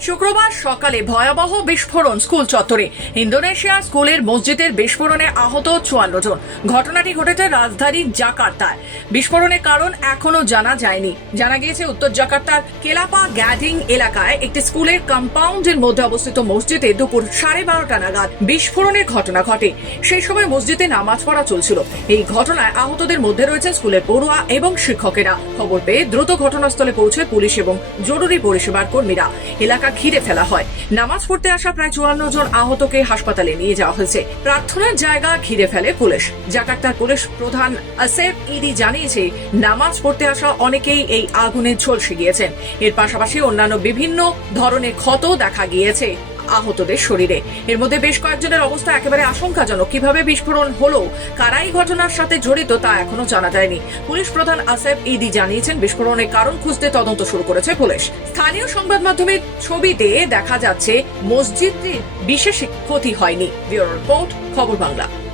শুক্রবার সকালে ভয়াবহ বিস্ফোরণ স্কুল চত্বরে। ইন্দোনেশিয়া স্কুলের মসজিদের বিস্ফোরণে আহত চুয়ান্ন জন। ঘটনাটি ঘটেছে রাজধানীর জাকার্তায়। বিস্ফোরণের কারণ এখনও জানা যায়নি। জানা গিয়েছে, উত্তর জাকার্তার কেলাপা গ্যাডিং এলাকায় একটি স্কুলের কম্পাউন্ডের মধ্যে অবস্থিত মসজিদে দুপুর সাড়ে বারোটা নাগাদ বিস্ফোরণের ঘটনা ঘটে। সেই সময় মসজিদে নামাজ পড়া চলছিল। এই ঘটনায় আহতদের মধ্যে রয়েছে স্কুলের পড়ুয়া এবং শিক্ষকেরা। খবর পেয়ে দ্রুত ঘটনাস্থলে পৌঁছে পুলিশ এবং জরুরি পরিষেবার কর্মীরা। এলাকা ঘিরে ফেলা হয়। নামাজ পড়তে আসা প্রায় চুয়ান্ন জন আহতকে হাসপাতালে নিয়ে যাওয়া হয়েছে। প্রার্থনার জায়গা ঘিরে ফেলে পুলিশ। জাকার্তার পুলিশ প্রধান আসেফ ইডি জানিয়েছে, নামাজ পড়তে আসা অনেকেই এই আগুনে ঝলসে গিয়েছেন। এর পাশাপাশি অন্যান্য বিভিন্ন ধরনের ক্ষত দেখা গিয়েছে। আহতদের শরীরে। এর মধ্যে বেশ কয়েকজনের অবস্থা একেবারে আশঙ্কাজনক। কীভাবে বিস্ফোরণ হলো, কারাই ঘটনার সাথে জড়িত তা এখনও জানা যায়নি। পুলিশ প্রধান আসেফ ইদি জানিয়েছেন, বিস্ফোরণের কারণ খুঁজতে তদন্ত শুরু করেছে পুলিশ। স্থানীয় সংবাদ মাধ্যমের ছবিতে দেখা যাচ্ছে, মসজিদটির বিশেষ ক্ষতি হয়নি। ব্যুরো রিপোর্ট, খবর বাংলা।